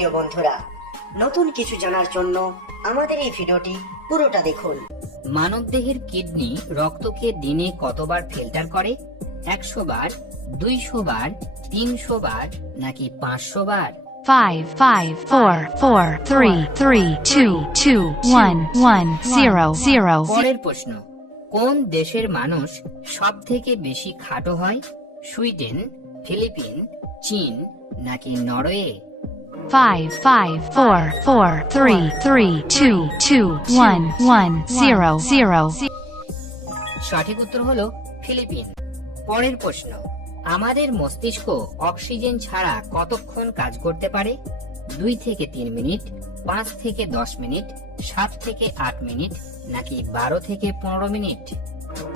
প্রিয় বন্ধুরা, নতুন কিছু জানার জন্য আমাদের এই ভিডিওটি পুরোটা দেখুন। মানবদেহের কিডনি রক্তকে দিনে কতবার ফিল্টার করে? 100 বার, 200 বার, 300 বার নাকি 500 বার? 5, 5, 4, 4, 3, 3, 2, 2, 1, 1, 0, 0. পরের প্রশ্ন, কোন দেশের মানুষ সব থেকে বেশি খাটো হয়? সুইডেন, ফিলিপিন, চীন নাকি নরওয়ে? 5, 5, 4, 4, 3, 3, 2, 2, 1, 1, 0, 0. সঠিক উত্তর হলো ফিলিপিন। পরের প্রশ্ন, আমাদের মস্তিষ্ক অক্সিজেন ছাড়া কতক্ষণ কাজ করতে পারে? 2 থেকে 3 মিনিট, 5 থেকে 10 মিনিট, 7 থেকে 8 মিনিট নাকি 12 থেকে 15 মিনিট?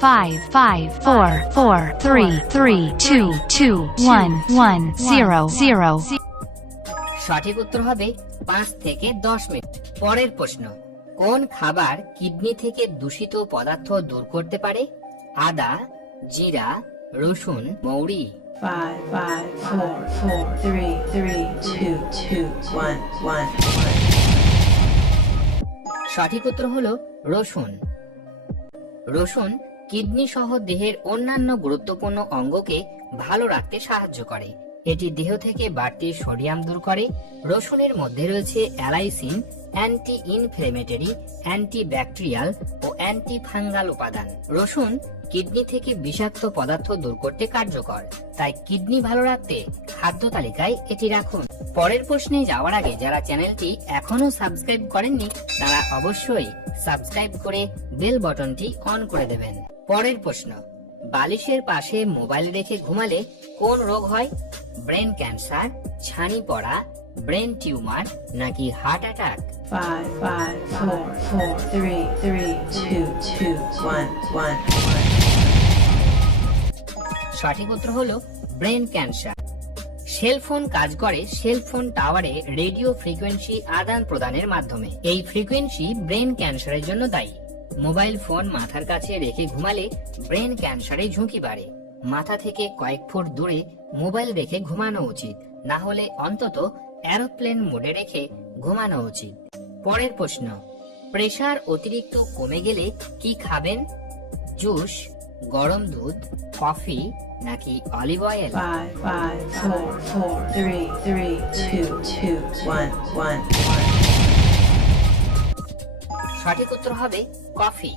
5, 5, 4, 4, 3, 3, 2, 2, 1, 1, 0, 0. সঠিক উত্তর হবে 5 থেকে 10 মিনিট। পরের প্রশ্ন, কোন খাবার কিডনি থেকে দূষিত পদার্থ দূর করতে পারে? আদা, জিরা, রসুন, মৌরি? 5, 5, 4, 4, 3, 3, 2, 2, 1, 1. সঠিক উত্তর হলো রসুন। রসুন কিডনি সহ দেহের অন্যান্য গুরুত্বপূর্ণ অঙ্গকে ভালো রাখতে সাহায্য করে। এটি দেহ থেকে বাড়তি সোডিয়াম দূর করে। রসুনের মধ্যে রয়েছে অ্যালাইসিন, অ্যান্টি ইনফ্লেমেটরি, অ্যান্টি ব্যাকটেরিয়াল ও অ্যান্টি ফাঙ্গাল উপাদান। রসুন কিডনি থেকে বিষাক্ত পদার্থ দূর করতে কার্যকর, তাই কিডনি ভালো রাখতে খাদ্য তালিকায় এটি রাখুন। পরের প্রশ্নে যাওয়ার আগে যারা চ্যানেলটি এখনো সাবস্ক্রাইব করেননি তারা অবশ্যই সাবস্ক্রাইব করে বেল বাটনটি অন করে দেবেন। পরের প্রশ্ন, বালিশের পাশে মোবাইল রেখে ঘুমালে কোন রোগ হয়? ব্রেন ক্যান্সার, ছানি পড়া, ব্রেন টিউমার নাকি হার্ট অ্যাটাক? 5, 5, 4, 4, 3, 3, 2, 2, 1, 1. সঠিক উত্তর হলো ব্রেন ক্যান্সার। সেলফোন কাজ করে সেলফোন টাওয়ারে রেডিও ফ্রিকোয়েন্সি আদান প্রদানের মাধ্যমে। এই ফ্রিকোয়েন্সি ব্রেন ক্যান্সারের জন্য দায়ী। মোবাইল ফোন মাথার কাছে রেখে ঘুমালে ব্রেন ক্যান্সারের ঝুঁকি বাড়ে। মাথা থেকে কয়েক ফুট দূরে মোবাইল রেখে ঘুমানো উচিত, না হলে অন্তত এরোপ্লেন মোডে রেখে ঘুমানো উচিত। পরের প্রশ্ন, প্রেসার অতিরিক্ত কমে গেলে কি খাবেন? জুস, গরম দুধ, কফি নাকি অলিভ অয়েল? 5, 5, 4, 4, 3, 3, 2, 2, 1, 1. সঠিক উত্তর হবে কফি।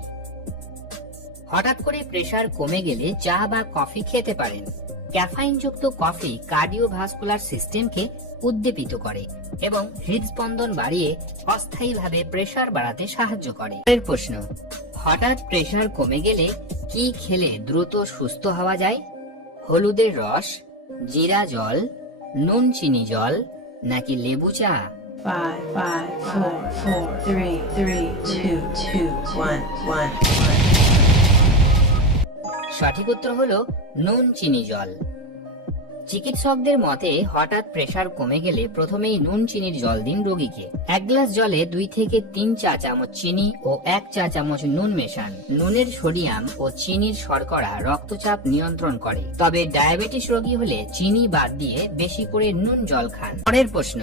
হঠাৎ করে প্রেসার কমে গেলে চা বা কফি খেতে পারেন। ক্যাফাইনযুক্ত কফি কার্ডিওভাস্কুলার সিস্টেমকে উদ্দীপিত করে এবং হৃদস্পন্দন বাড়িয়ে অস্থায়ীভাবে প্রেসার বাড়াতে সাহায্য করে। পরের প্রশ্ন, হঠাৎ প্রেসার কমে গেলে কি খেলে দ্রুত সুস্থ হওয়া যায়? হলুদের রস, জিরা জল, নুন চিনি জল নাকি লেবু চা? 5, 5, 4, 4, 3, 3, 2, 2, 1, 1. সঠিক উত্তর হলো নুন চিনি জল। চিকিৎসকদের মতে হঠাৎ প্রেসার কমে গেলে প্রথমেই নুন চিনির জল দিন রোগীকে। 1 গ্লাস জলে 2 থেকে 3 চা চামচ চিনি ও 1 চা চামচ নুন মেশান। নুনের সোডিয়াম ও চিনির শর্করা রক্তচাপ নিয়ন্ত্রণ করে, তবে ডায়াবেটিস রোগী হলে চিনি বাদ দিয়ে বেশি করে নুন জল খান। পরের প্রশ্ন,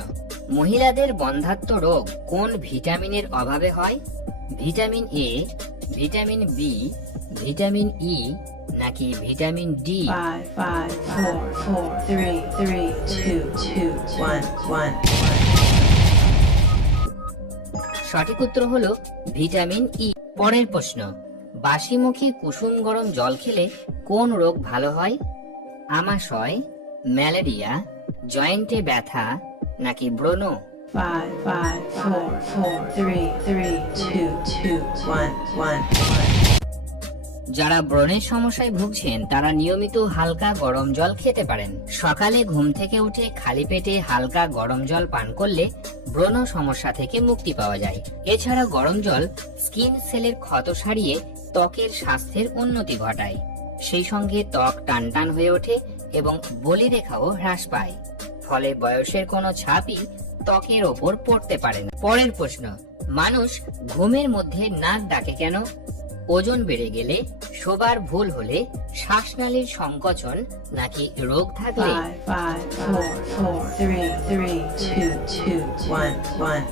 মহিলাদের বন্ধ্যাত্ব রোগ কোন ভিটামিনের অভাবে হয়? Vitamin A, vitamin B, vitamin E নাকি ভিটামিন ডি? 5, 5, 4, 4, 3, 3, 2, 2, 1, 1. সঠিক উত্তর হলো ভিটামিন ই। পরের প্রশ্ন, বাসি মুখে কুসুম গরম জল খেলে কোন রোগ ভালো হয়? আমাশয়, ম্যালেরিয়া, জয়েন্টে ব্যথা নাকি ব্রণ? 5, 5, 4, 4, 3, 3, 2, 2, 1, 1. যারা ব্রণের সমস্যায় ভুগছেন তারা নিয়মিত হালকা গরম জল খেতে পারেন। সকালে ঘুম থেকে উঠে খালি পেটে হালকা গরম জল পান করলে ব্রণ সমস্যা থেকে মুক্তি পাওয়া যায়। এছাড়া গরম জল স্কিন সেলের ক্ষত সারিয়ে ত্বকের স্বাস্থ্যের উন্নতি ঘটায়। সেই সঙ্গে ত্বক টানটান হয়ে ওঠে এবং বলিরেখাও হ্রাস পায়, ফলে বয়সের কোনো ছাপই ত্বকের ওপর পড়তে পারে না। পরের প্রশ্ন, মানুষ ঘুমের মধ্যে নাক ডাকে কেন? ওজন বেড়ে গেলে, শোবার ভুল হলে, শ্বাসনালীর সংকোচন নাকি রোগ থাকলে? 5, 4, 4, 3, 3, 2, 2, 1, 1.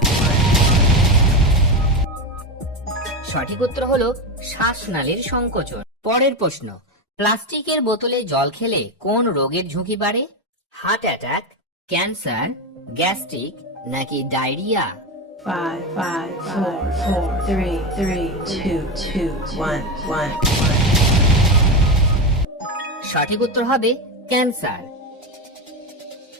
সঠিক উত্তর হলো শ্বাসনালীর সংকোচন। পরের প্রশ্ন, প্লাস্টিকের বোতলে জল খেলে কোন রোগের ঝুঁকি বাড়ে? হার্ট অ্যাটাক, ক্যান্সার, গ্যাস্ট্রিক নাকি ডায়রিয়া? 5, 5, 4, 4, 3, 3, 2, 2, 1, 1. সঠিক উত্তর হবে ক্যান্সার।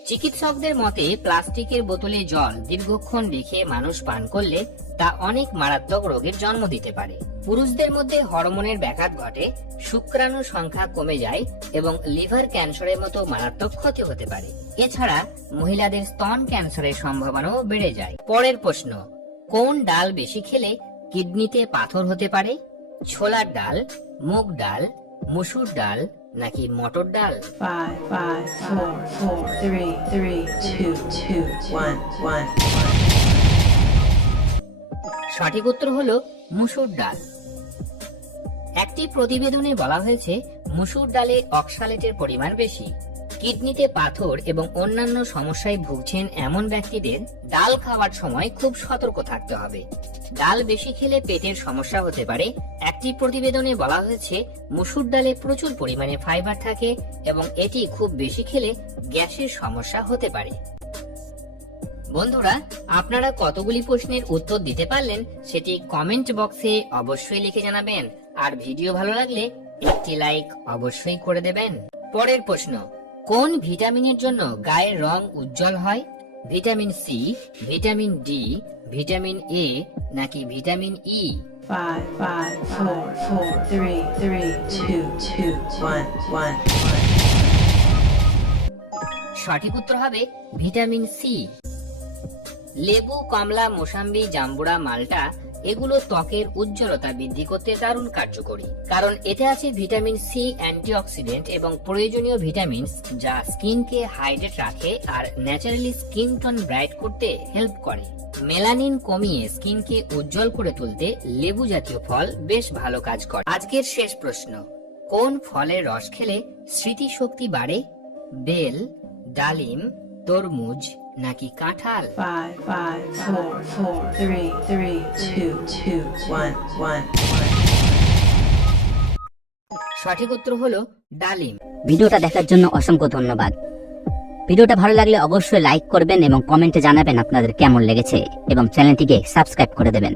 চিকিৎসকদের মতে প্লাস্টিকের বোতলে জল দীর্ঘক্ষণ রেখে মানুষ পান করলে তা অনেক মারাত্মক রোগের জন্ম দিতে পারে। পুরুষদের মধ্যে হরমোনের ব্যাঘাত ঘটে, শুক্রাণুর সংখ্যা কমে যায় এবং লিভার ক্যান্সারের মতো মারাত্মক ক্ষতি হতে পারে। এছাড়া মহিলাদের স্তন ক্যান্সারের সম্ভাবনাও বেড়ে যায়। পরের প্রশ্ন, কোন ডাল বেশি খেলে কিডনিতে পাথর হতে পারে? ছোলার ডাল, মুগ ডাল, মসুর ডাল নাকি মটর ডাল? 5, 5, 4, 4, 3, 3, 2, 2, 1, 1. সঠিক উত্তর হলো মসুর ডাল। একটি প্রতিবেদনে বলা হয়েছে মসুর ডালে অক্সালেটের পরিমাণ বেশি। কিডনিতে পাথর এবং অন্যান্য সমস্যায় ভুগছেন এমন ব্যক্তিদের ডাল খাওয়ার সময় খুব সতর্ক থাকতে হবে। ডাল বেশি খেলে পেটের সমস্যা হতে পারে। একটি প্রতিবেদনে বলা হয়েছে মসুর ডালে প্রচুর পরিমাণে ফাইবার থাকে এবং এটি খুব বেশি খেলে গ্যাসের সমস্যা হতে পারে। বন্ধুরা, আপনারা কতগুলি প্রশ্নের উত্তর দিতে পারলেন সেটি কমেন্ট বক্সে অবশ্যই লিখে জানাবেন, আর ভিডিও ভালো লাগলে একটি লাইক অবশ্যই করে দেবেন। পরের প্রশ্ন, কোন ভিটামিনের জন্য গায়ের রং উজ্জ্বল হয়? Vitamin C, vitamin D, vitamin A নাকি ভিটামিন ই? 5, 5, 4, 4, 3, 3, 2, 2, 1, 1. সঠিক উত্তর হবে ভিটামিন সি। লেবু, কমলা, মোসাম্বি, জাম্বুরা, মাল্টা এগুলো ত্বকের উজ্জ্বলতা বৃদ্ধি করতে দারুণ কার্যকরী, কারণ এতে আছে ভিটামিন সি, অ্যান্টিঅক্সিডেন্ট এবং প্রয়োজনীয় ভিটামিনস যা স্কিনকে হাইড্রেট রাখে আর ন্যাচারালি স্কিন টোন ব্রাইট করতে হেল্প করে। মেলানিন কমিয়ে স্কিনকে উজ্জ্বল করে তুলতে লেবু জাতীয় ফল বেশ ভালো কাজ করে। আজকের শেষ প্রশ্ন, কোন ফলের রস খেলে স্মৃতিশক্তি বাড়ে? বেল, ডালিম, তরমুজ নাকি কাঁঠাল? 5, 5, 4, 4, 3, 3, 2, 2, 1, 1. সঠিক উত্তর হলো ডালিম। ভিডিওটা দেখার জন্য অসংখ্য ধন্যবাদ। ভিডিওটা ভালো লাগলে অবশ্যই লাইক করবেন এবং কমেন্টে জানাবেন আপনাদের কেমন লেগেছে এবং চ্যানেলটিকে সাবস্ক্রাইব করে দেবেন।